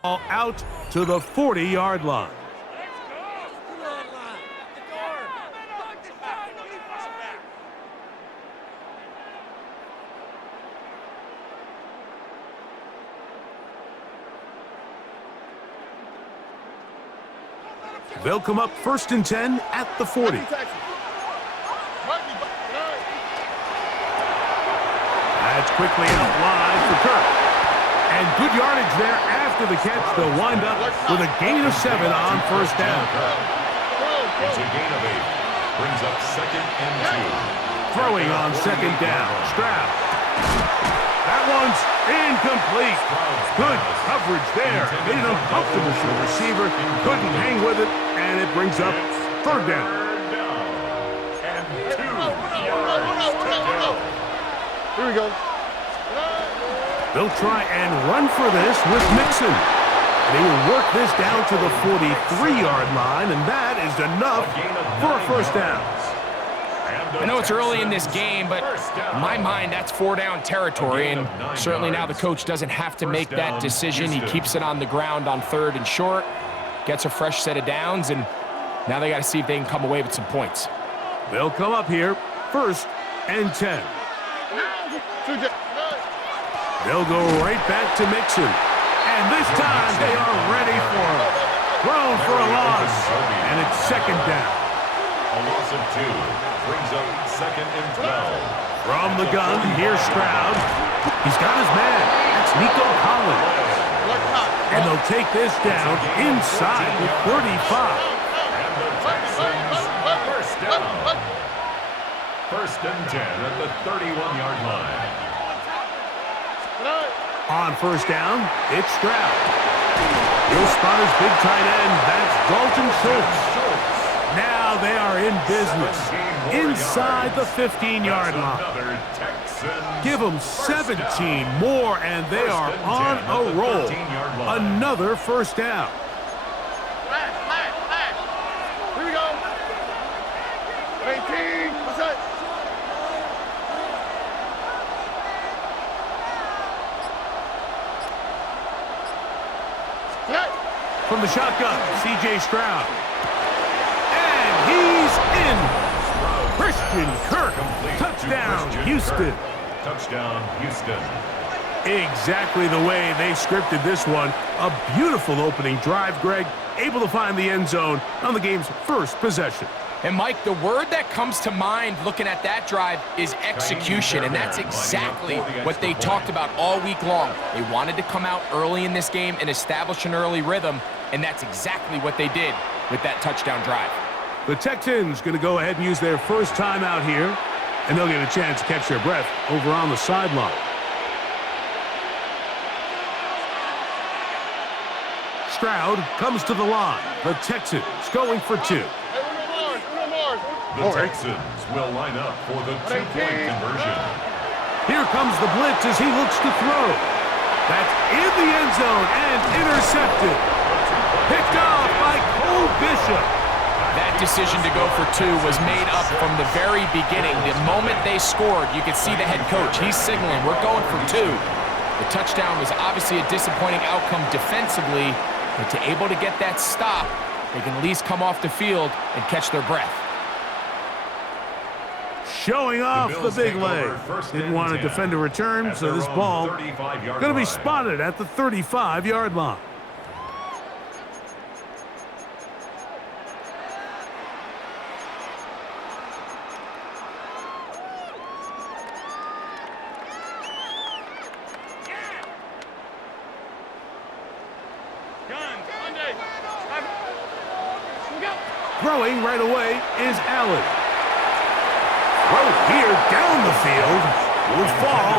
Ball out to the 40-yard line. They'll come up 1st and 10 at the 40. That's quickly out wide for Kirk. And good yardage there after the catch. They'll wind up with a gain of 7 on 1st down. It's a gain of 8. Brings up 2nd and 2. Throwing on 2nd down. Stroud. That one's incomplete. Good coverage there. Made it uncomfortable for the receiver. Couldn't hang with it, and it brings up 3rd down. And 2 yards to go. Here we go. They'll try and run for this with Mixon. They will work this down to the 43-yard line, and that is enough for a 1st down. I know it's early in this game, but in my mind, that's 4-down territory, and certainly now the coach doesn't have to make that decision. He keeps it on the ground on 3rd and short, gets a fresh set of downs, and now they got to see if they can come away with some points. They'll come up here 1st and 10. They'll go right back to Mixon. And this time they are ready for him. Thrown for a loss. And it's 2nd down. A loss of 2 brings up 2nd and 12. From the gun, here's Stroud. He's got his man. That's Nico Collins. And they'll take this down inside the 35. And the Texans 1st down. 1st and 10 at the 31-yard line. On 1st down, it's Stroud. He'll spot his big tight end. That's Dalton Schultz. Now they are in business inside the 15-yard line. Give them 17 more, and they are on a roll. Another 1st down. Here we go. 18. What's that? From the shotgun, C.J. Stroud. And he's in. Christian Kirk. Touchdown, Houston. Touchdown, Houston. Exactly the way they scripted this one. A beautiful opening drive, Greg. Able to find the end zone on the game's 1st possession. And, Mike, the word that comes to mind looking at that drive is execution, and that's exactly what they talked about all week long. They wanted to come out early in this game and establish an early rhythm, and that's exactly what they did with that touchdown drive. The Texans going to go ahead and use their 1st time out here, and they'll get a chance to catch their breath over on the sideline. Stroud comes to the line. The Texans going for 2. The Texans will line up for the 2-point conversion. Here comes the blitz as he looks to throw. That's in the end zone and intercepted. Picked off by Cole Bishop. That decision to go for 2 was made up from the very beginning. The moment they scored, you could see the head coach. He's signaling, we're going for 2. The touchdown was obviously a disappointing outcome defensively, but to able to get that stop, they can at least come off the field and catch their breath. Showing off the big leg. Didn't want to defend a return, so this ball going to be spotted at the 35-yard line. Throwing right away is Allen. Throw here down the field. Would fall.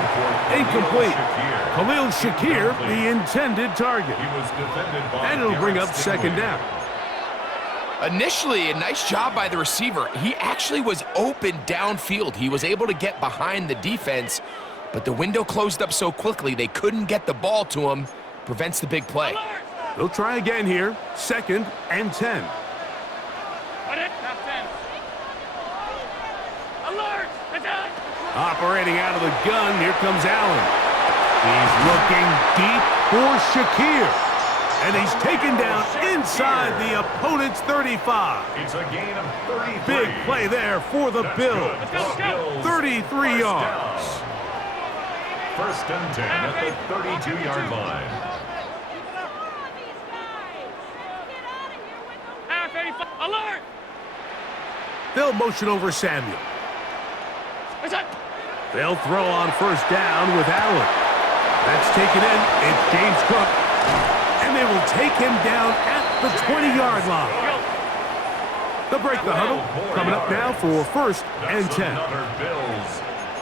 Incomplete. Khalil Shakir, the intended target. And it'll bring up 2nd down. Initially, a nice job by the receiver. He actually was open downfield. He was able to get behind the defense, but the window closed up so quickly they couldn't get the ball to him. Prevents the big play. They'll try again here. 2nd and 10. Operating out of the gun, here comes Allen. He's looking deep for Shakir. And he's taken down inside the opponent's 35. It's a gain of 33. Big play there for the Bills. 33 yards. First and 10 at the 32-yard line. Alert! They'll motion over Samuel. They'll throw on first down with Allen. That's taken in. It's James Cook. And they will take him down at the 20-yard line. They'll break the huddle. Coming up now for first and 10. Another Bills.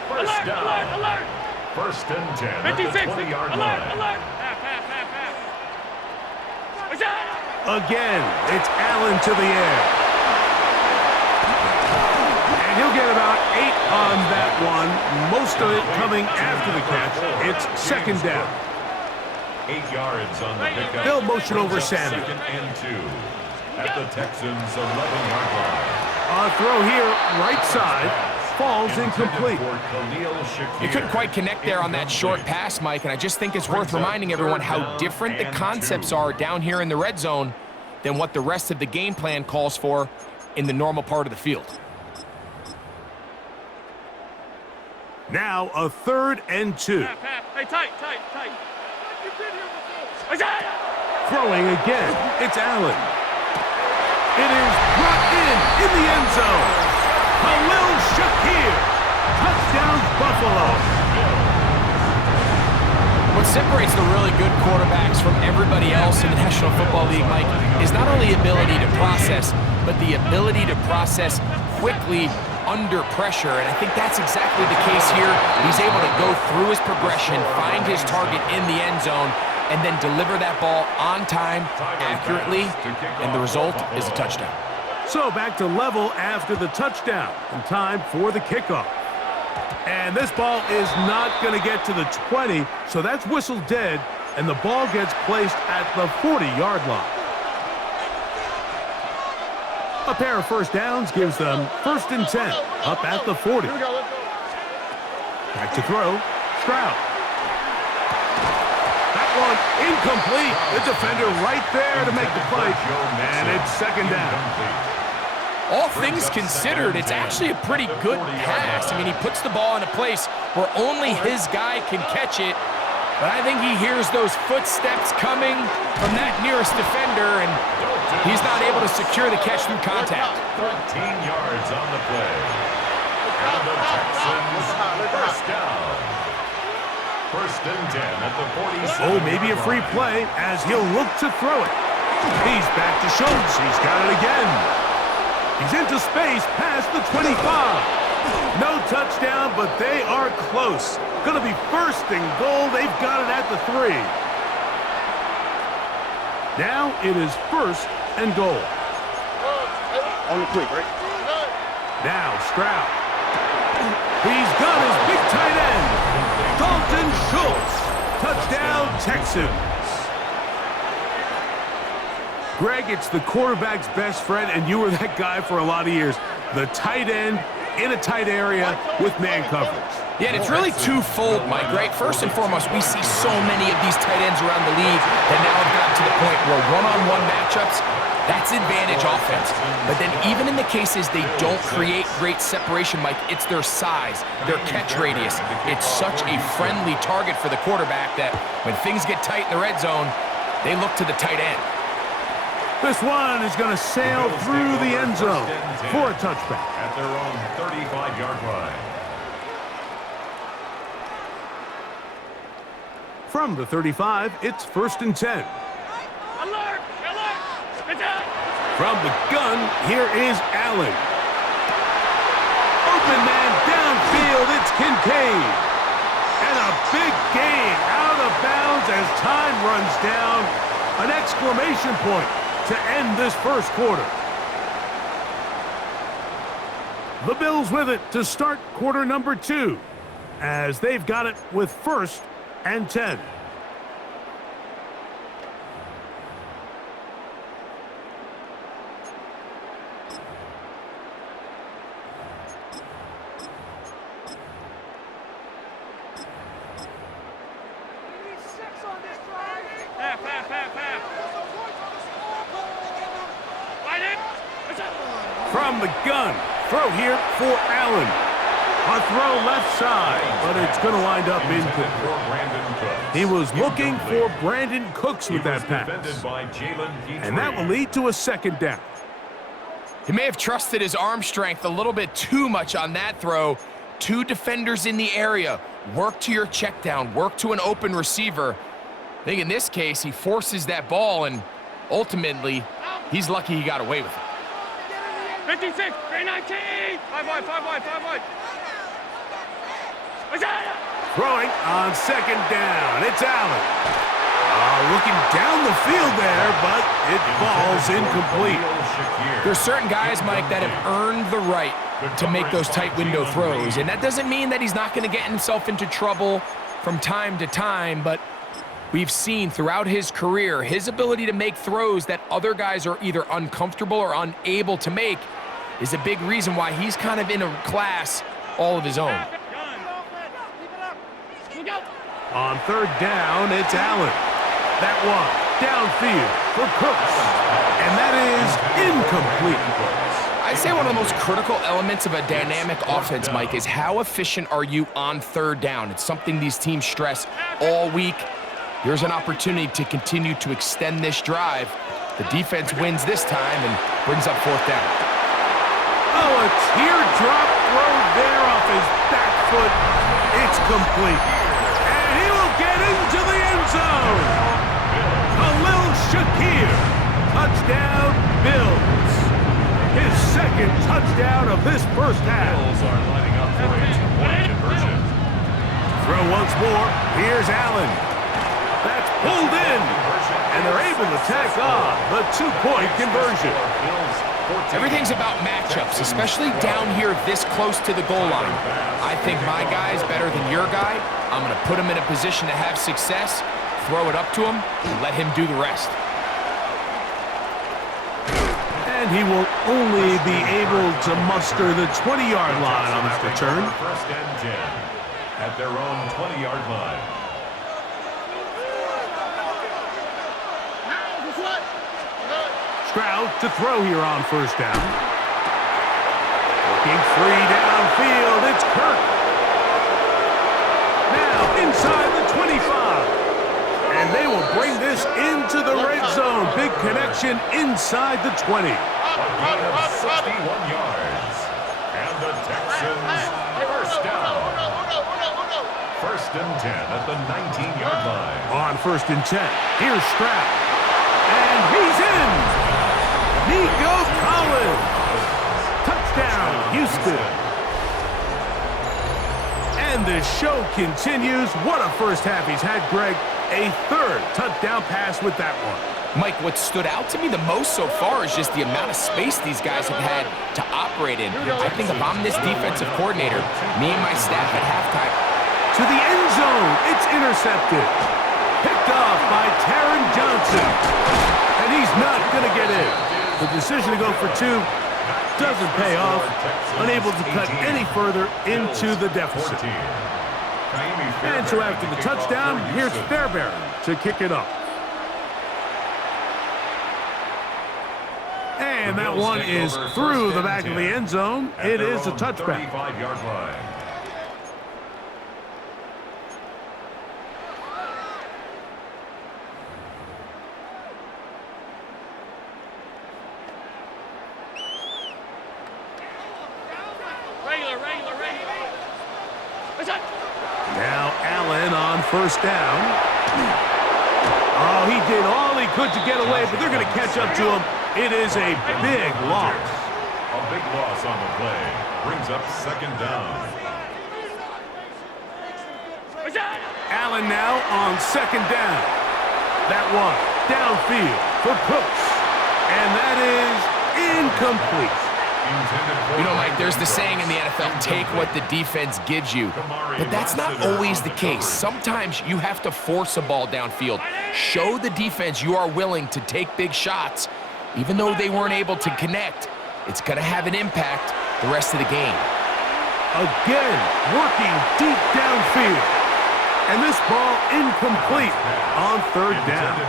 First down. Alert! First and 10 at the 20-yard line. Again, it's Allen to the air. And he'll get about 8 on that one. Most of it coming after the catch. It's second down. 8 yards on the pickup. They'll motion over Samuel. Second and 2 at the Texans' 11-yard line. A throw here, right side, falls incomplete. You couldn't quite connect there on that short pass, Mike, and I just think it's worth reminding everyone how different the concepts are down here in the red zone than what the rest of the game plan calls for in the normal part of the field. Now a third and 2. Hey, tight. Throwing again, it's Allen. It is brought in the end zone. Khalil Shakir. Touchdown, Buffalo. What separates the really good quarterbacks from everybody else in the National Football League, Mike, is not only ability to process, but the ability to process quickly under pressure, and I think that's exactly the case here. He's able to go through his progression, find his target in the end zone, and then deliver that ball on time, accurately, and the result is a touchdown. So back to level after the touchdown, and time for the kickoff. And this ball is not going to get to the 20, so that's whistled dead, and the ball gets placed at the 40-yard line. A pair of first downs gives them first and 10, up at the 40. Back to throw, Stroud. That one incomplete. The defender right there to make the play, and it's second down. All things considered, it's actually a pretty good pass. I mean, he puts the ball in a place where only his guy can catch it, but I think he hears those footsteps coming from that nearest defender, and he's not able to secure the catch through contact. 13 yards on the play. And the Texans first down. First and 10 at the 47. Oh, maybe a free play as he'll look to throw it. He's back to Schultz. He's got it again. He's into space past the 25. No touchdown, but they are close. Going to be first and goal. They've got it at the 3. Now it is first and goal. On the quick, right? Now Stroud. He's got his big tight end, Dalton Schultz. Touchdown, Texans. Greg, it's the quarterback's best friend, and you were that guy for a lot of years. The tight end in a tight area with man coverage. Yeah, and it's really twofold, Mike, right? First and foremost, we see so many of these tight ends around the league that now have gotten to the point where one-on-one matchups, that's advantage offense. But then even in the cases they don't create great separation, Mike, it's their size, their catch radius. It's such a friendly target for the quarterback that when things get tight in the red zone, they look to the tight end. This one is going to sail through the end zone for a touchback. At their own 35-yard line. From the 35, it's first and 10. Alert! From the gun, here is Allen. Open man downfield, it's Kincaid. And a big gain out of bounds as time runs down. An exclamation point to end this first quarter. The Bills with it to start quarter number 2, as they've got it with first and 10. from the gun. Throw here for Allen. A throw left side, but it's going to wind up incomplete. He was looking for Brandon Cooks with that pass. And that will lead to a second down. He may have trusted his arm strength a little bit too much on that throw. Two defenders in the area. Work to your check down. Work to an open receiver. I think in this case, he forces that ball, and ultimately, he's lucky he got away with it. 56, 319. 5 wide, 5 wide, 5 wide. Throwing on second down. It's Allen. Looking down the field there, but it falls incomplete. There's certain guys, Mike, that have earned the right to make those tight window throws, and that doesn't mean that he's not going to get himself into trouble from time to time, but we've seen throughout his career his ability to make throws that other guys are either uncomfortable or unable to make is a big reason why he's kind of in a class all of his own. On third down, it's Allen. That one downfield for Cooks, and that is incomplete. I'd say one of the most critical elements of a dynamic offense, Mike, is how efficient are you on third down. It's something these teams stress all week. Here's an opportunity to continue to extend this drive. The defense wins this time and brings up fourth down. Oh, a teardrop throw there off his back foot. It's complete. And he will get into the end zone. Khalil Shakir. Touchdown, Bills. His second touchdown of this first half. Bills are lining up for a two-point conversion. Throw once more. Here's Allen. That's pulled in. And they're able to tack on the two-point conversion. Everything's about matchups, especially down here this close to the goal line. I think my guy's better than your guy. I'm going to put him in a position to have success, throw it up to him, and let him do the rest. And he will only be able to muster the 20-yard line on that return. First and 10 at their own 20-yard line. Stroud to throw here on first down. Looking free downfield. It's Kirk. Now inside the 25. And they will bring this into the red zone. Big connection inside the 20. A gain of 61 yards. And the Texans first down. First and 10 at the 19-yard line. On first and 10. Here's Stroud. And he's in. Nico Collins. Touchdown, Houston. And the show continues. What a first half he's had, Greg. A third touchdown pass with that one. Mike, what stood out to me the most so far is just the amount of space these guys have had to operate in. I think if I'm this defensive coordinator, me and my staff at halftime. To the end zone. It's intercepted. Picked off by Taron Johnson. And he's not going to get in. The decision to go for two doesn't pay off. Unable to cut any further into the deficit. And so after the touchdown, here's Fairbairn to kick it up. And that one is through the back of the end zone. It is a touchback. Now Allen on first down. Oh, he did all he could to get away, but they're going to catch up to him. It is a big loss. A big loss on the play. Brings up second down. Allen now on second down. That one downfield for Cooks. And that is incomplete. You know, Mike, there's the saying in the NFL, take what the defense gives you. But that's not always the case. Sometimes you have to force a ball downfield. Show the defense you are willing to take big shots. Even though they weren't able to connect, it's going to have an impact the rest of the game. Again, working deep downfield. And this ball incomplete on third down.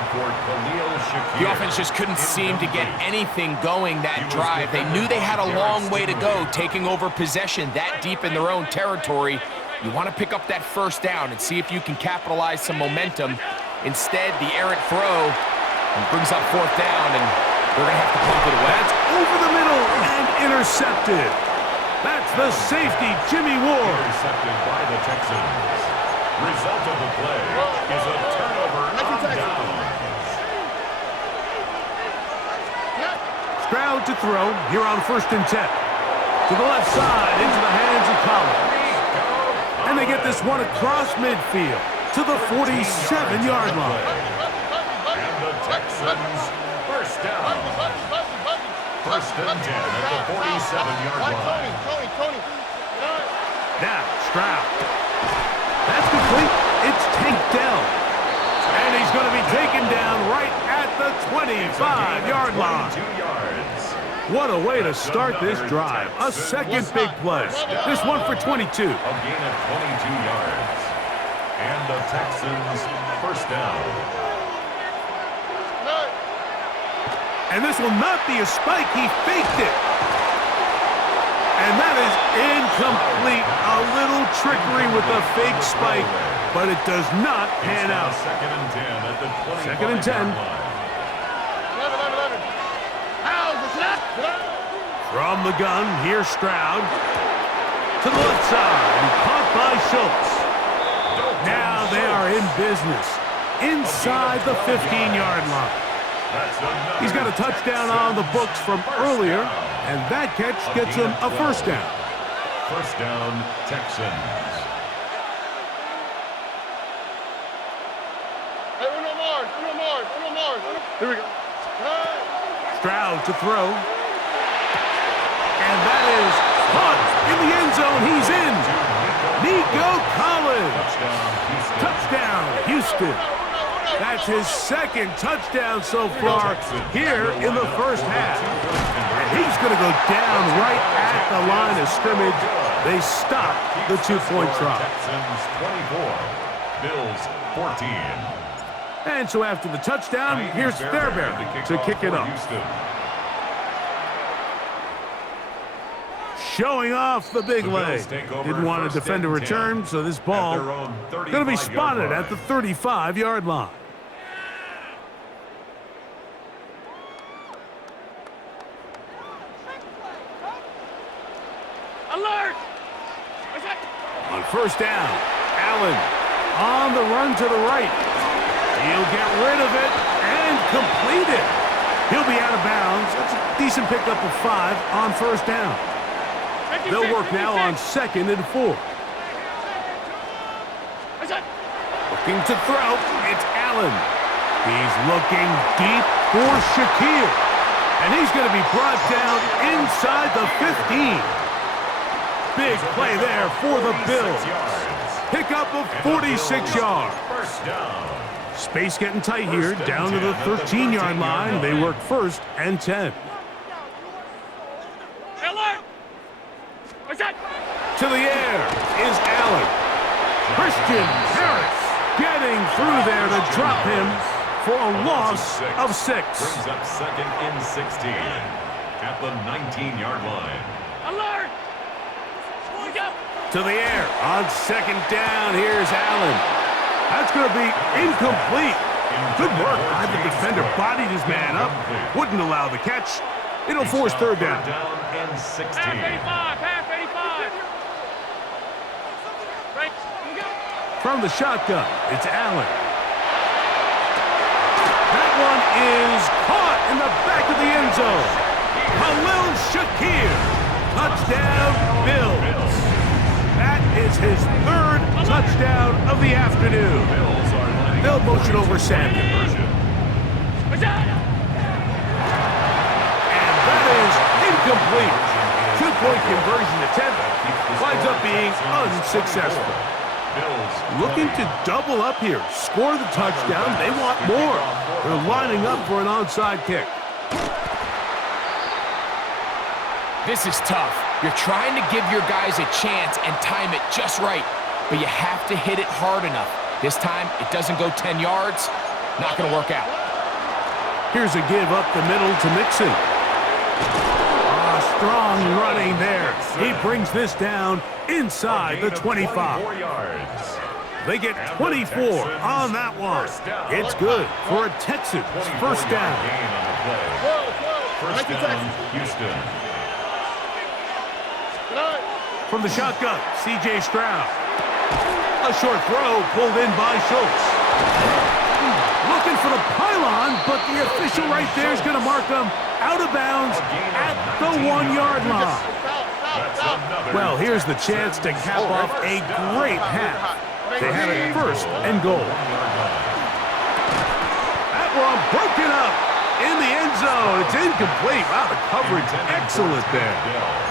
The offense just couldn't seem to get anything going that drive. They knew they had a long way to go, taking over possession that deep in their own territory. You want to pick up that first down and see if you can capitalize some momentum. Instead, the errant throw brings up fourth down, and they're going to have to pump it away. That's over the middle and intercepted. That's the safety, Jimmy Ward. Intercepted by the Texans. Result of the play is a turnover on downs. Stroud to throw here on 1st and 10. To the left side, into the hands of Collins. And they get this one across midfield to the 47-yard line. And the Texans first down. 1st and 10 at the 47-yard line. Now, Stroud. That's complete. It's tanked down. And he's going to be taken down right at the 25-yard line. 22 yards. What a way to start this drive. A second big play. This one for 22. A gain of 22 yards. And the Texans first down. And this will not be a spike. He faked it. And that is incomplete. A little trickery with the fake spike, but it does not pan out. 2nd and 10 at the 25 2nd and 10. From the gun, here's Stroud. To the left side, and caught by Schultz. Now they are in business. Inside the 15-yard line. He's got a touchdown on the books from earlier, and that catch gets him a first down. First down, Texans. Here we go. Stroud to throw. And that is caught in the end zone. He's in. Nico Collins. Touchdown, Houston. That's his second touchdown so far here in the first half. And he's going to go down right at the line of scrimmage. They stop the two-point try. Texans 24, Bills 14. And so after the touchdown, here's Fairbairn to kick it off. Showing off the big leg. Didn't want to defend a return, so this ball going to be spotted at the 35-yard line. Alert! On first down, Allen on the run to the right. He'll get rid of it and complete it. He'll be out of bounds. That's a decent pickup of 5 on first down. They'll work now on 2nd and 4. Looking to throw, it's Allen. He's looking deep for Shakir. And he's going to be brought down inside the 15. Big play there for the Bills. Pickup of 46 yards. First down. Space getting tight here, down to the 13-yard line. They work 1st and 10. To the air is Allen. Christian Harris getting through there to drop him for a loss of 6. Brings up 2nd and 16 at the 19-yard line. Alert! To the air on 2nd down. Here's Allen. That's going to be incomplete. Good work by the defender. Bodied his man up. Wouldn't allow the catch. It'll force 3rd down. Down and 16. Half 85. Right. From the shotgun, it's Allen. That one is caught in the back of the end zone. Khalil Shakir. Touchdown, Bills. That is his 3rd touchdown of the afternoon. They'll motion over Samuel. And that is incomplete. Two-point conversion attempt winds up being unsuccessful. Looking to double up here, score the touchdown. They want more. They're lining up for an onside kick. This is tough. You're trying to give your guys a chance and time it just right, but you have to hit it hard enough. This time, it doesn't go 10 yards. Not going to work out. Here's a give up the middle to Mixon. Strong running there. He brings this down inside the 25. They get 24 on that one. It's good for a Texans first down. First down, Houston. From the shotgun, C.J. Stroud. A short throw pulled in by Schultz. Looking for the pylon, but the official right there is going to mark them out of bounds at the 1-yard line. Well, here's the chance to cap off a great half. They have it first and goal. That one broken up in the end zone. It's incomplete. Wow, the coverage excellent there.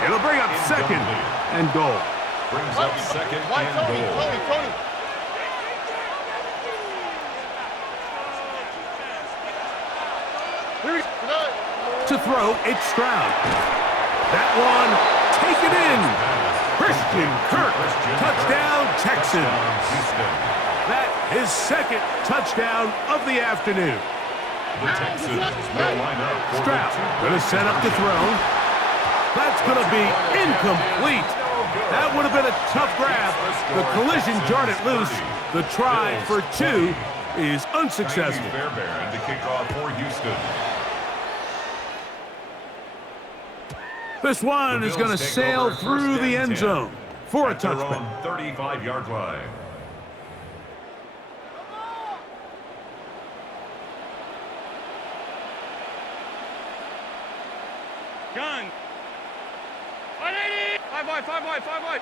It'll bring up second and goal. Brings up second and goal. To throw, it's Stroud. That one, take it in. Christian Kirk, touchdown Texans. That is second touchdown of the afternoon. The Texans will line up for Stroud going to set up to throw. That's going to be incomplete. That would have been a tough grab. The collision jarred it loose. The try for 2 is unsuccessful. Fairbairn to kick off for Houston. This one is going to sail through the end zone for a touchback. 35-yard line. Gun. 180. 5 wide, 5 wide, 5 wide.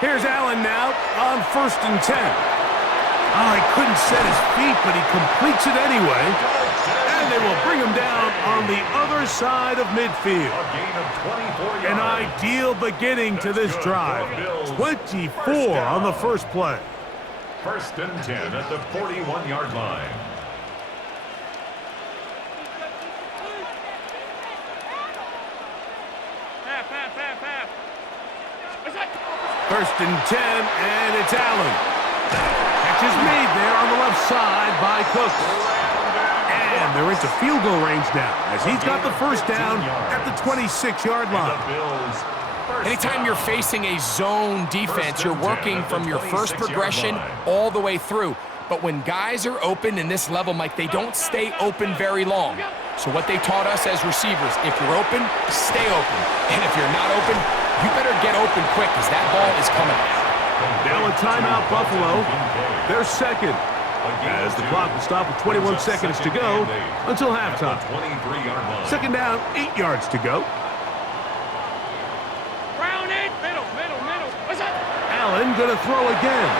Here's Allen now on 1st and 10. Oh, he couldn't set his feet, but he completes it anyway. And they will bring him down on the other side of midfield. An ideal beginning to this drive. 24 on the first play. 1st and 10 at the 41-yard line. Half. 1st and 10, and it's Allen. Catch is made there on the left side by Cooks. And they're into field goal range now as he's got the first down at the 26-yard line. Anytime you're facing a zone defense, you're working from your first progression all the way through. But when guys are open in this level, Mike, they don't stay open very long. So what they taught us as receivers, if you're open, stay open. And if you're not open, you better get open quick because that ball is coming out. Now a timeout, Buffalo. They're second. As the clock will stop with 21 seconds to go until halftime. Second down, 8 yards to go. Round it. Middle. What's that? Allen going to throw again.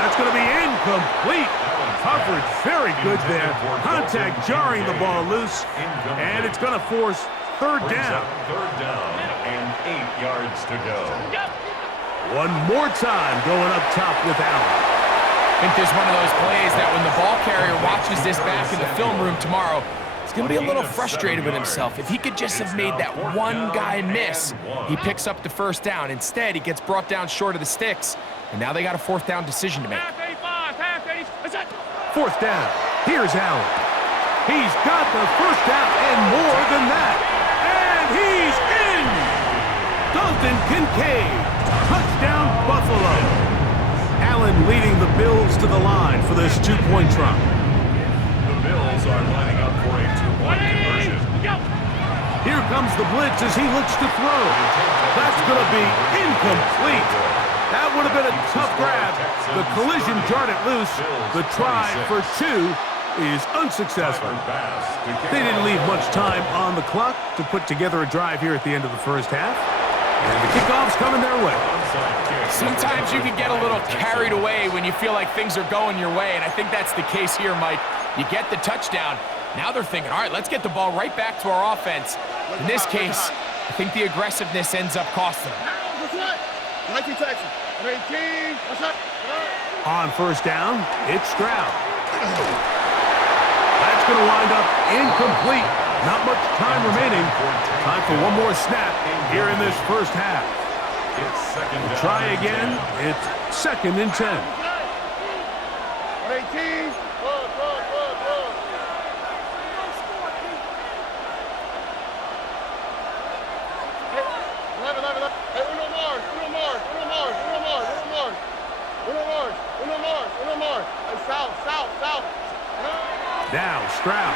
That's going to be incomplete. Coverage very good there. Contact jarring the ball loose. And it's going to force third down. Third down and 8 yards to go. One more time going up top with Allen. I think there's one of those plays that when the ball carrier watches this back in the film room tomorrow, he's going to be a little frustrated with himself. If he could just have made that one guy miss, he picks up the first down. Instead, he gets brought down short of the sticks, and now they got a 4th down decision to make. Half 85, half 80. What's that? 4th down. Here's Allen. He's got the first down and more than that. And he's in! Dalton Kincaid. Touchdown, Buffalo. Allen leading the Bills to the line for this 2-point try. The Bills are lining up for a 2-point conversion. Here comes the blitz as he looks to throw. That's going to be incomplete. That would have been a tough grab. The collision jarred it loose. The try for 2 is unsuccessful. They didn't leave much time on the clock to put together a drive here at the end of the first half. And the kickoff's coming their way. Sometimes you can get a little carried away when you feel like things are going your way, and I think that's the case here, Mike. You get the touchdown. Now they're thinking, all right, let's get the ball right back to our offense. In this case, I think the aggressiveness ends up costing them. On first down, it's Stroud. That's going to wind up incomplete. Not much time remaining. Time for one more snap here in this first half. Try again. It's 2nd and 10. 118. Hey, Uno Mars. Hey, south. Now Stroud.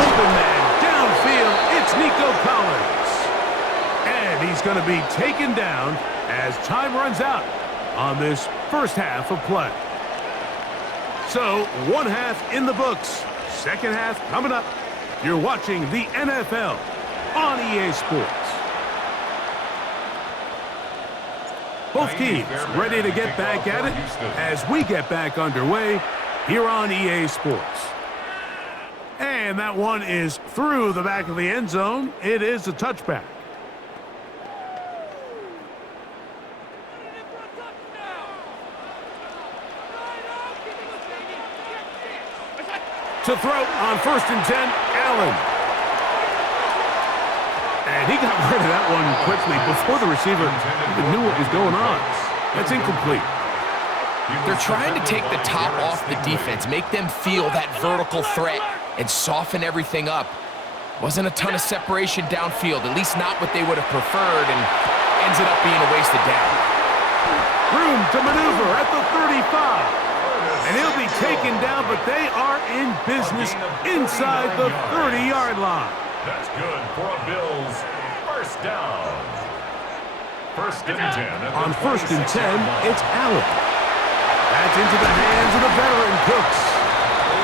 Open man downfield. It's Nico Collins. And he's going to be taken down as time runs out on this first half of play. So, one half in the books. Second half coming up. You're watching the NFL on EA Sports. Both teams ready to get back at it as we get back underway here on EA Sports. And that one is through the back of the end zone. It is a touchback. To throw on 1st and 10, Allen. And he got rid of that one quickly before the receiver even knew what was going on. That's incomplete. They're trying to take the top off the defense, make them feel that vertical threat, and soften everything up. Wasn't a ton of separation downfield, at least not what they would have preferred, and ends it up being a wasted down. Room to maneuver at the 35. And he'll be taken down, but they are in business inside the 30-yard line. That's good for a Bills first down. 1st and 10. On 1st and 10, it's Allen. That's into the hands of the veteran Cooks.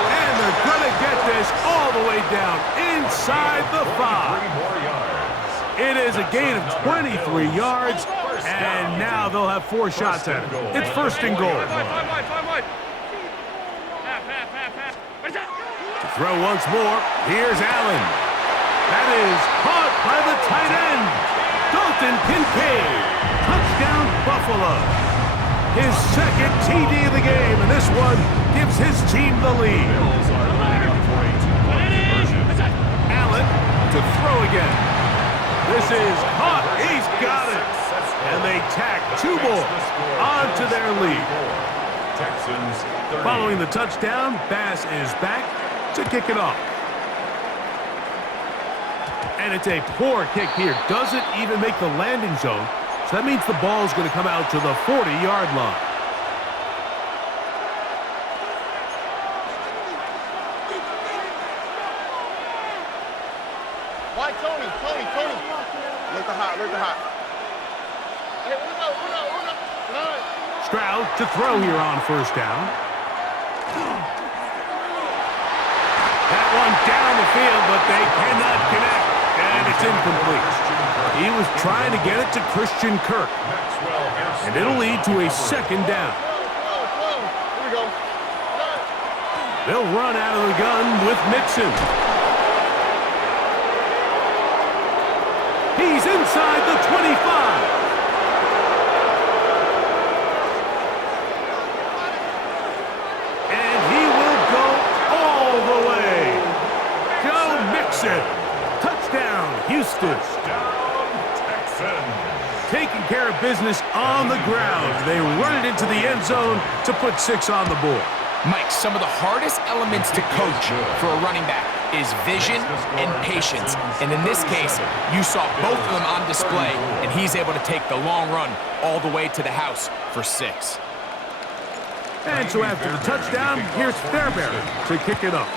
And they're going to get this all the way down inside the 5. It is a gain of 23 yards, and now they'll have 4 shots at it. It's 1st and goal. To throw once more, here's Allen. That is caught by the tight end, Dalton Kincaid. Touchdown, Buffalo. His second TD of the game, and this one gives his team the lead. Allen to throw again. This is caught. He's got it. And they tack 2 more onto their lead. Following the touchdown, Bass is back to kick it off. And it's a poor kick here. Doesn't even make the landing zone. So that means the ball is going to come out to the 40-yard line. Why, Tony? Look the hot. Hey, Uno. Stroud to throw here on 1st down. That one down the field, but they cannot connect. And it's incomplete. He was trying to get it to Christian Kirk. And it'll lead to a 2nd down. Here we go. They'll run out of the gun with Mixon. He's inside the 25. And he will go all the way. Joe Mixon. Touchdown, Houston. Taking care of business on the ground. They run it into the end zone to put 6 on the board. Mike, some of the hardest elements to coach for a running back is vision and patience. And in this case, you saw both of them on display, and he's able to take the long run all the way to the house for 6. And so after the touchdown, here's Fairbairn to kick it up.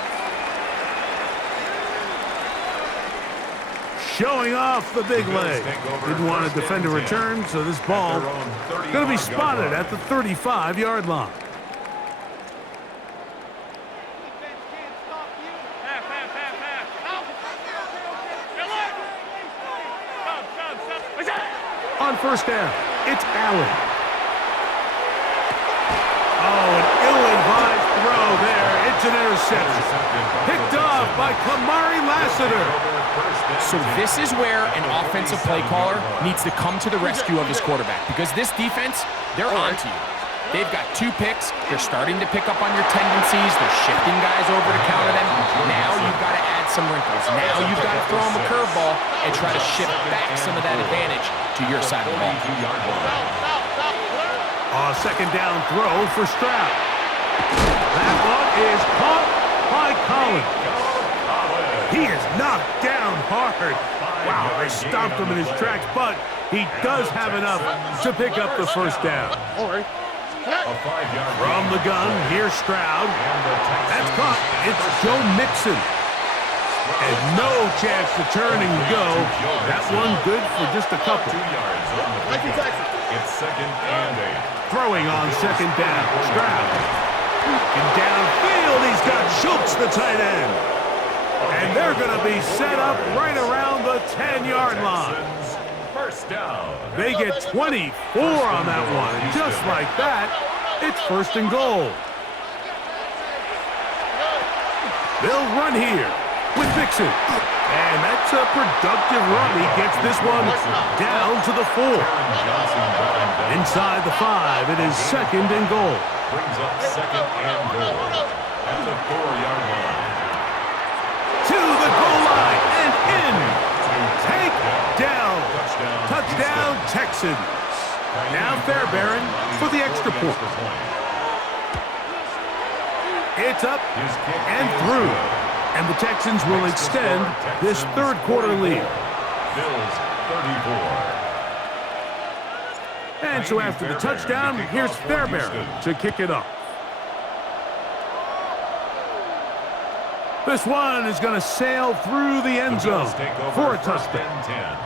Showing off the big leg. Didn't want to defend a return, so this ball going to be spotted at the 35-yard line. On 1st down, it's Allen. Oh, an ill-advised throw there. It's an interception. Picked off by Kamari Lassiter. So this is where an offensive play caller needs to come to the rescue of his quarterback, because this defense, they're onto you. They've got 2 picks. They're starting to pick up on your tendencies. They're shifting guys over to counter them. Now you've got to add some wrinkles. Now you've got to throw them a curveball and try to shift back some of that advantage to your side of the ball. A second down throw for Stroud. That one is caught by Collins. He is knocked down hard. Wow, they stomped him in his tracks, but he does have enough to pick up the first down. From the gun, here's Stroud. That's caught. It's Joe Mixon. And no chance to turn and go. That one good for just a couple. It's second and 8. Throwing on second down. Stroud. And downfield, he's got Schultz, the tight end. And they're going to be set up right around the 10-yard line. First down. They get 24 on that one. And just like that, it's first and goal. They'll run here with Mixon. And that's a productive run. He gets this one down to the 4. Inside the 5, it is second and goal. Brings up second and goal at the 4-yard line. To the goal line and in. Take down. Touchdown, Texans. Now Fairbairn for the extra point. It's up and through. And the Texans will extend this third quarter lead. Bills 34. And so after the touchdown, here's Fairbairn to kick it off. This one is going to sail through the end zone for a touchdown. 10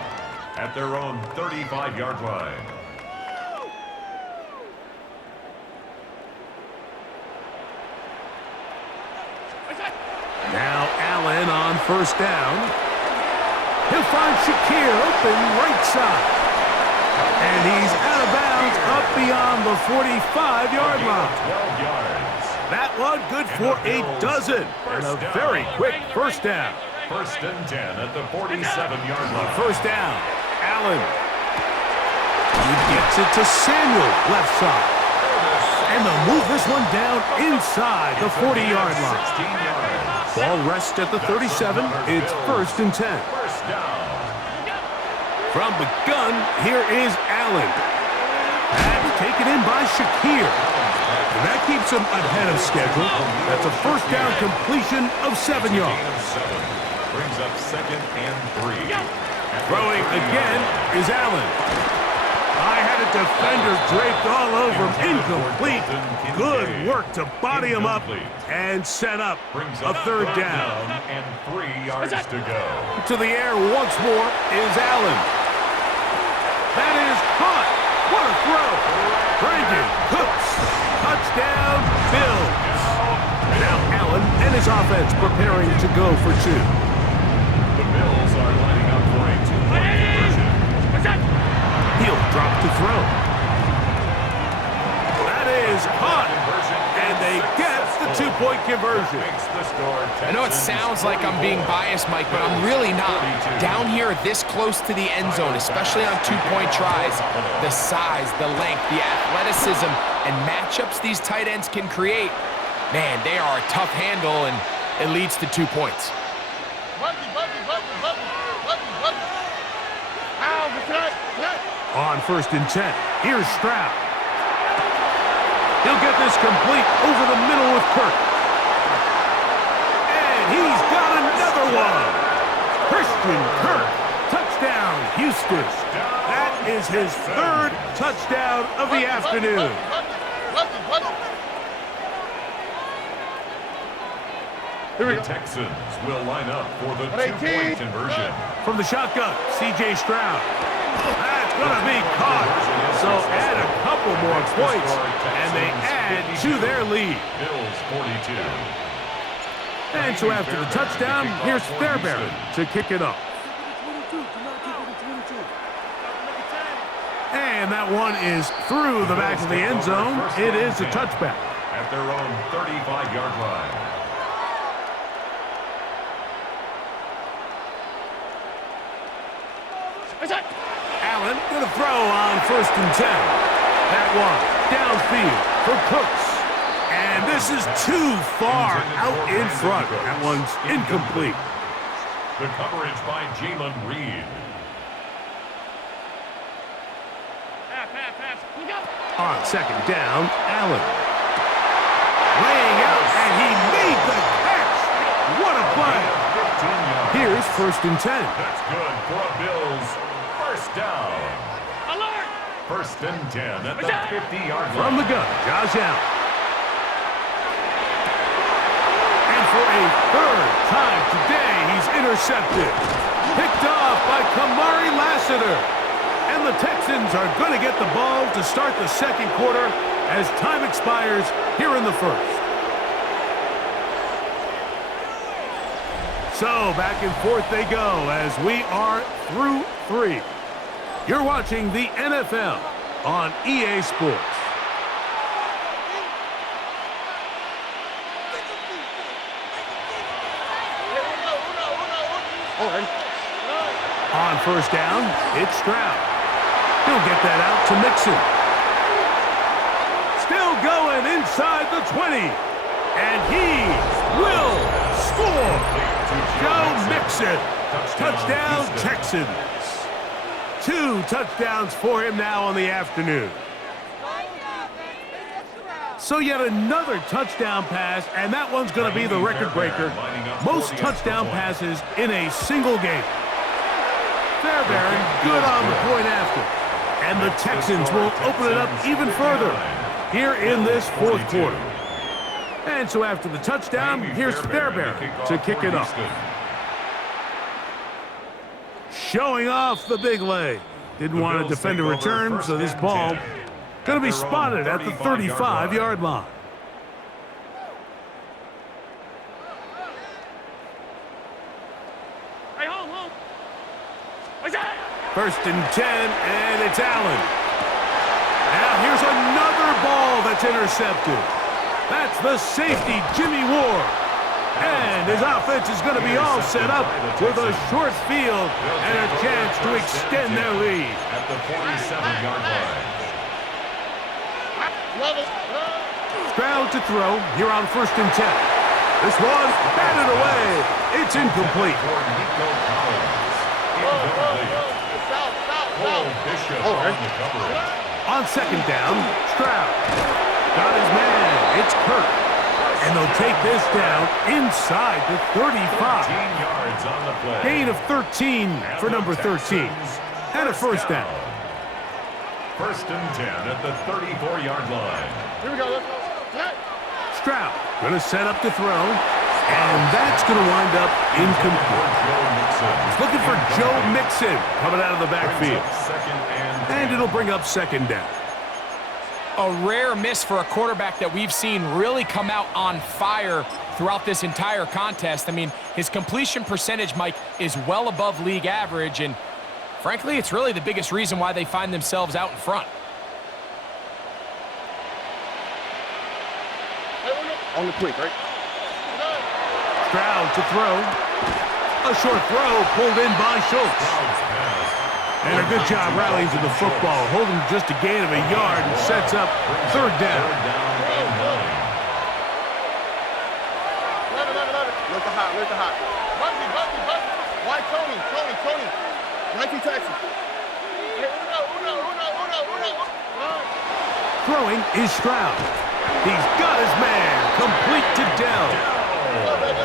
at their own 35-yard line. Now Allen on first down. He'll find Shakir open right side. And he's out of bounds up beyond the 45-yard line. 12 yards. That one good for a dozen. And a very quick first down. First and 10 at the 47-yard line. First down. Allen. He gets it to Samuel, left side. And they'll move this one down inside the 40-yard line. 16 yards. Ball rests at the 37. It's first and 10. First down. From the gun, here is Allen. That's taken in by Shakir. And that keeps him ahead of schedule. That's a first down completion of 7 yards. Brings up second and 3. Throwing again is Allen. I had a defender draped all over him. Incomplete. Good work to body him up and set up a third down. And 3 yards to go. To the air once more is Allen. That is caught. What a throw. Brandon Cooks. Touchdown, Bills. Now Allen and his offense preparing to go for 2. The Bills are lining up for a 2-point conversion. He'll drop to throw. That is caught. And they get the 2-point conversion. I know it sounds like I'm being biased, Mike, but I'm really not. Down here this close to the end zone, especially on 2-point tries, the size, the length, the athleticism, and matchups these tight ends can create, man, they are a tough handle, and it leads to 2 points. On first and 10, here's Stroud. He'll get this complete over the middle with Kirk. And he's got another one. Christian Kirk. Touchdown, Houston. That is his third touchdown of the afternoon. The Texans will line up for the 2-point conversion. From the shotgun, C.J. Stroud. That's going to be caught. So add a couple more points, and they add to their lead. Bills 42. And so after the touchdown, here's Fairbairn to kick it off. And that one is through the back of the end zone. It is a touchback. At their own 35-yard line. Allen going to throw on first and 10. That one downfield for Cooks. And this is too far out in front. That one's incomplete. The coverage by Jalen Reed. On second down, Allen. Laying out, and he made the catch. What a play. 15 yards. Here's 1st and 10. That's good for a Bills first down. Alert! 1st and 10 at the 50-yard line. From the gun, Josh Allen. And for a 3rd time today, he's intercepted. Picked off by Kamari Lassiter. And the Texans are going to get the ball to start the 2nd quarter as time expires here in the 1st. So back and forth they go as we are through 3. You're watching the NFL on EA Sports. On 1st down, it's Stroud. He'll get that out to Mixon. Still going inside the 20. And he will score. Joe Mixon. Touchdown, Texans. 2 touchdowns for him now on the afternoon. So yet another touchdown pass, and that one's going to be the record breaker. Most touchdown passes in a single game. Fairbairn good on the point after. And the Texans will open it up even further here in this 4th quarter. And so after the touchdown, here's Fairbairn to kick it off. Showing off the big leg. Didn't want to defend a return, so this ball going to be spotted at the 35-yard line. Hey, home. What's that? 1st and 10, and it's Allen. Now here's another ball that's intercepted. That's the safety, Jimmy Ward. And his offense is going to be all set up with a short field and a chance to extend their lead. At the 47-yard line. Stroud to throw here on 1st and 10. This one batted away. It's incomplete. For Nico Collins. Incomplete. Cole Bishop on the coverage. On 2nd down, Stroud. Got his man. It's Kirk. And they'll take this down inside the 35. 13 yards on the play. Gain of 13 for number 13. And a 1st down. 1st and 10 at the 34-yard line. Here we go. Let's go. Stroud going to set up to throw. And that's going to wind up incomplete. He's looking for Joe Mixon coming out of the backfield. And it'll bring up 2nd down. A rare miss for a quarterback that we've seen really come out on fire throughout this entire contest. I mean, his completion percentage, Mike, is well above league average, and frankly, it's really the biggest reason why they find themselves out in front. On the quick, right? Stroud to throw. A short throw pulled in by Schultz. And a good job rallying to the football, holding just a gain of a yard and sets up 3rd down. Where's the hot? Buzzy. Why Tony? Nike taxi. Throwing is Stroud. He's got his man, complete to Dell.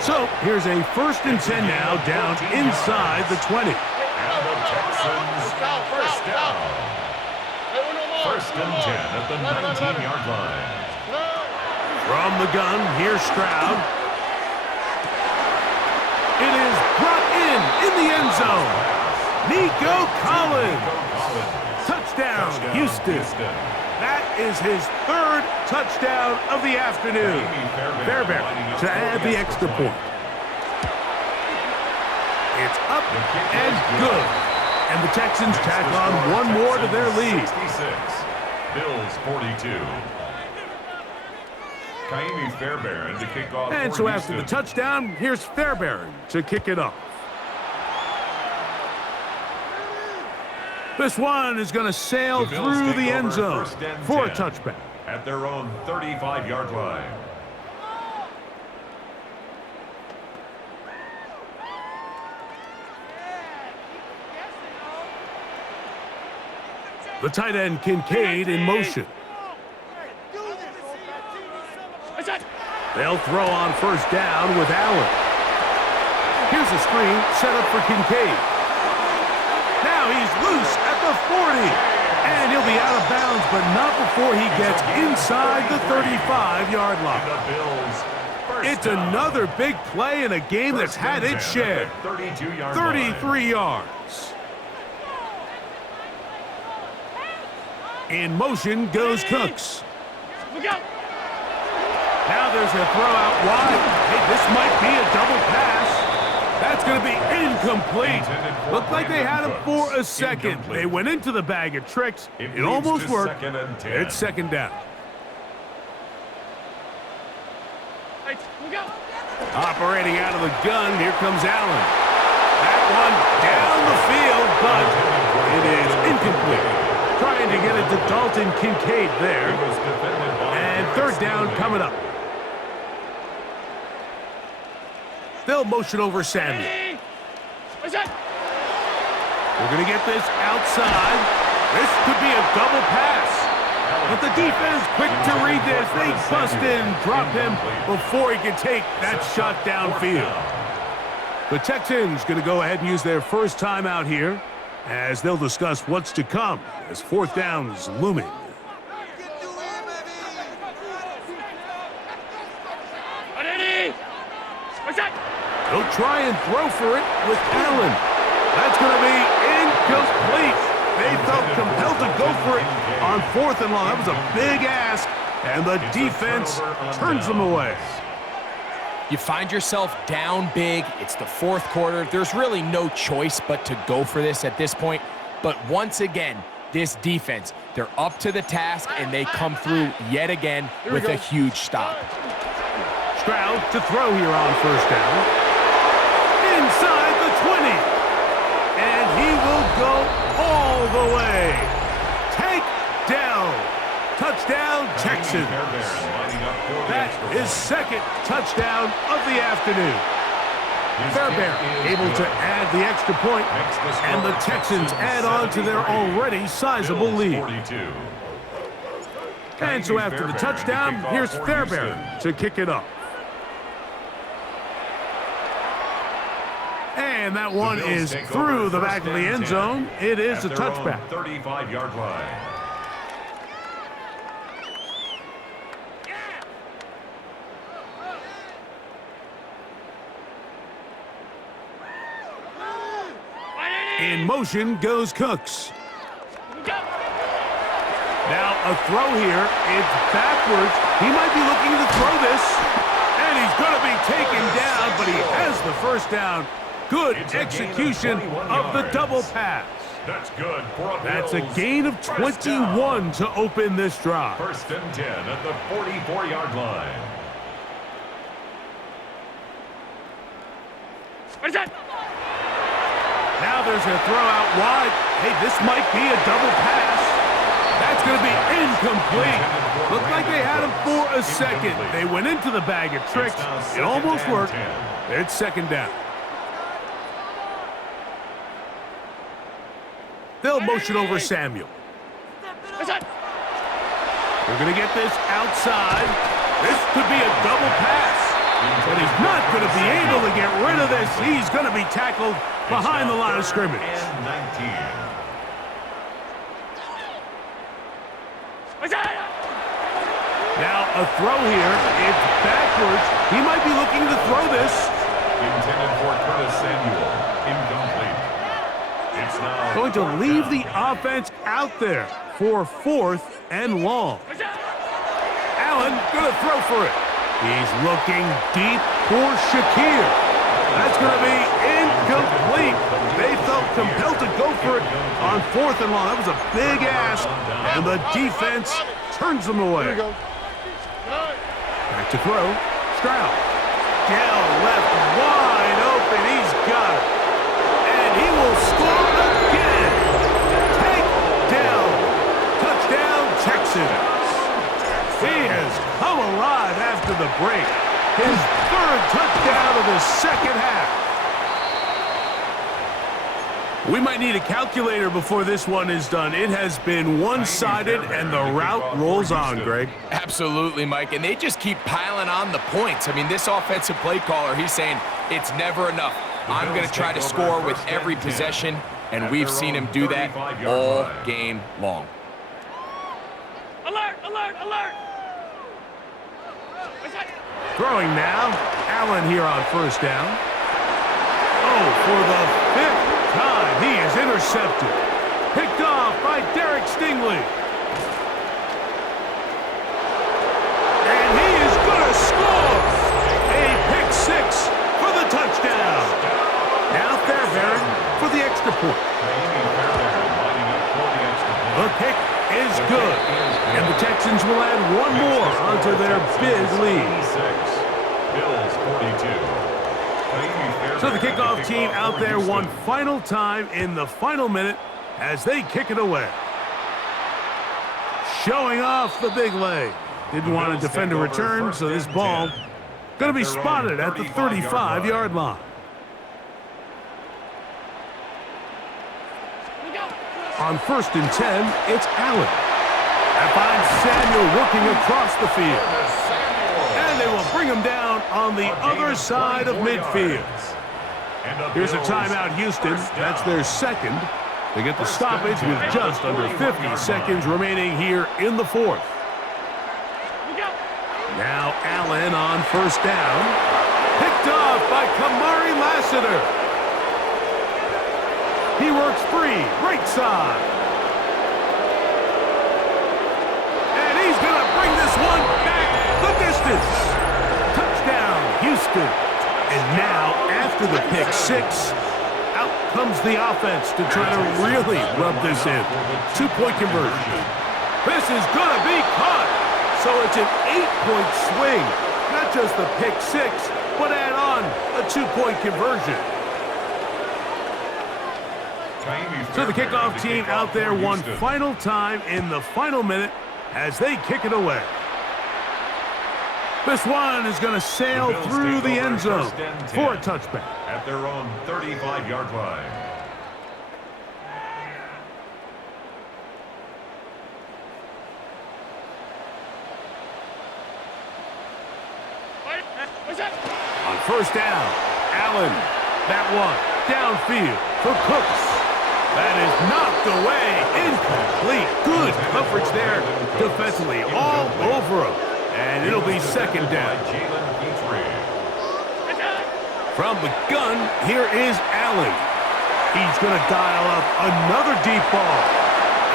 So here's a 1st and 10 now, down inside the 20. And the Texans first down. 1st and 10 at the 19-yard line. From the gun, here's Stroud. It is brought in the end zone. Nico Collins. Touchdown, Houston. That is his 3rd touchdown of the afternoon. Fairbairn to add the extra point. It's up and good. And the Texans tack on one more to their lead. 66. Bills 42. Kaimi Fairbairn to kick off. And so after the touchdown, here's Fairbairn to kick it off. This one is going to sail through the end zone for a touchback. At their own 35-yard line. The tight end Kincaid in motion. They'll throw on first down with Allen. Here's a screen set up for Kincaid. Now he's loose at the 40. And he'll be out of bounds, but not before he gets inside the 35-yard line. It's another big play in a game that's had its share. 33 yards. In motion goes Cooks. Now there's a throw out wide. Hey, this might be a double pass. That's going to be incomplete. Looked like they had him for a second. They went into the bag of tricks. It almost worked. It's second down. Operating out of the gun, here comes Allen. That one down the field, but it is incomplete. Trying to get it to Dalton Kincaid there. And third down coming up. They'll motion over Samuel. We're going to get this outside. This could be a double pass. But the defense quick to read this. They bust in, drop him before he can take that shot downfield. The Texans going to go ahead and use their first timeout here as they'll discuss what's to come as fourth down is looming. They'll try and throw for it with Allen. That's going to be incomplete. They felt compelled to go for it on fourth and long. That was a big ask, and the defense turns them away. You find yourself down big. It's the fourth quarter. There's really no choice but to go for this at this point. But once again, this defense, they're up to the task, and they come through yet again with a huge stop. Stroud to throw here on first down. Inside the 20. And he will go all the way. Takedown. Touchdown, Texans. That is second touchdown of the afternoon. Fairbairn able to add the extra point, and the Texans add on to their already sizable lead. And so after the touchdown, here's Fairbairn to kick it up. And that one is through the back of the end zone. It is a touchback. 35-yard line. In motion goes Cooks. Now a throw here. It's backwards. He might be looking to throw this. And he's going to be taken down, but he has the first down. Good execution of the double pass. That's good. That's a gain of 21 to open this drive. First and 10 at the 44-yard line. What is that? Now there's a throw out wide. Hey, this might be a double pass. That's going to be incomplete. Looked like they had him for a second. They went into the bag of tricks. It almost worked. It's second down. They'll motion over Samuel. They're going to get this outside. This could be a double pass. But he's not going to be able to get rid of this. He's going to be tackled behind the line of scrimmage. Now a throw here. It's backwards. He might be looking to throw this. Intended for Curtis Samuel. Incomplete. It's now going to leave the offense out there for fourth and long. Allen going to throw for it. He's looking deep for Shakir. That's going to be incomplete. They felt compelled to go for it on fourth and long. That was a big ask, and the defense turns them away. Back to throw. Stroud. Dell left wide open. He's got it. And he will score again. Takedown. Touchdown, Texans. He has come alive after the break. His third touchdown of the second half. We might need a calculator before this one is done. It has been one-sided, and the route rolls on, Greg. Absolutely, Mike, and they just keep piling on the points. I mean, this offensive play caller, he's saying it's never enough. I'm going to try to score with every possession, and we've seen him do that all game long. Alert, alert, alert! Throwing now. Allen here on first down. Oh, for the 5th time, he is intercepted. Picked off by Derek Stingley. And he is going to score. A pick 6 for the touchdown. Now Fairbairn for the extra point. The pick is good. And the Texans will add one more onto their big lead. Bills 42. So the kickoff team out there one final time in the final minute as they kick it away. Showing off the big leg. Didn't want to defend a return, so this ball going to be spotted at the 35-yard line. On 1st and 10, it's Allen. That finds Samuel working across the field. And they will bring him down on the other side of midfield. Here's a timeout, Houston. That's their second. They get the stoppage with just under 50 seconds remaining here in the 4th. Now Allen on first down. Picked off by Kamari Lassiter. He works free, right side. And he's going to bring this one back the distance. Touchdown, Houston. And now, after the pick 6, out comes the offense to try to really rub this in. 2-point conversion. This is going to be caught. So it's an 8-point swing. Not just the pick 6, but add on a 2-point conversion. So the kickoff team out there one final time in the final minute as they kick it away. This one is going to sail through the end zone for a touchback. At their own 35-yard line. On first down, Allen. That one downfield for Cooks. That is knocked away. Incomplete. Good coverage there defensively all over him. And it'll be second down. From the gun, here is Allen. He's going to dial up another deep ball.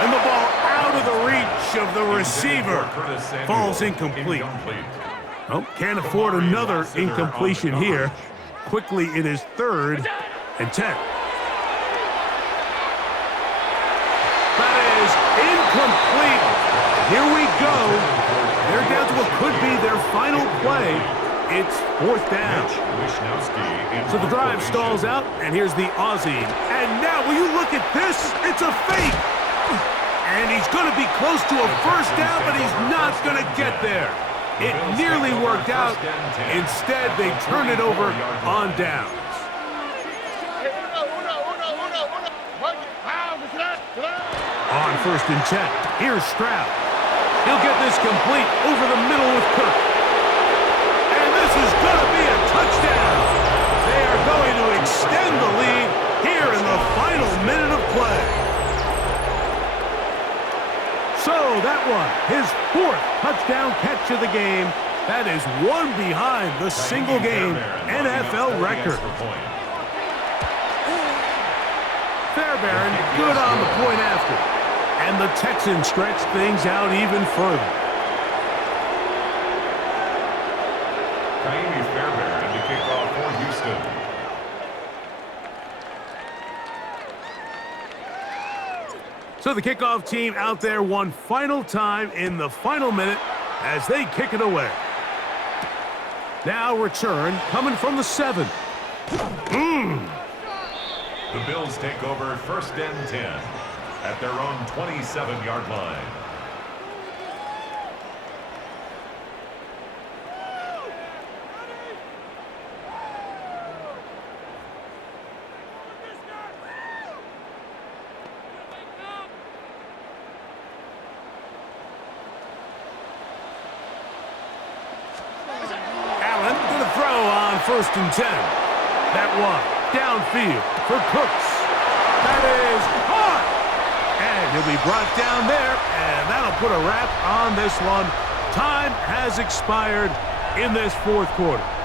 And the ball out of the reach of the receiver. Falls incomplete. Oh, can't afford another incompletion here. Quickly, it is 3rd and 10. That is incomplete. Here we go. They're down to what could be their final play. It's 4th down. So the drive stalls out, and here's the Aussie. And now, will you look at this? It's a fake. And he's going to be close to a first down, but he's not going to get there. It nearly worked out. Instead, they turn it over on downs. On 1st and 10, here's Stroud. He'll get this complete over the middle with Cook. And this is going to be a touchdown. They are going to extend the lead here in the final minute of play. So that one, his 4th touchdown catch of the game. That is one behind the single-game NFL record. Fairbairn good on the point after. And the Texans stretch things out even further. Fairbairn to kick off for Houston. So the kickoff team out there one final time in the final minute as they kick it away. Now return coming from the 7. The Bills take over 1st and 10 at their own 27-yard line. first and 10. That one downfield for Cooks. That is caught. And he'll be brought down there, and that'll put a wrap on this one. Time has expired in this fourth quarter.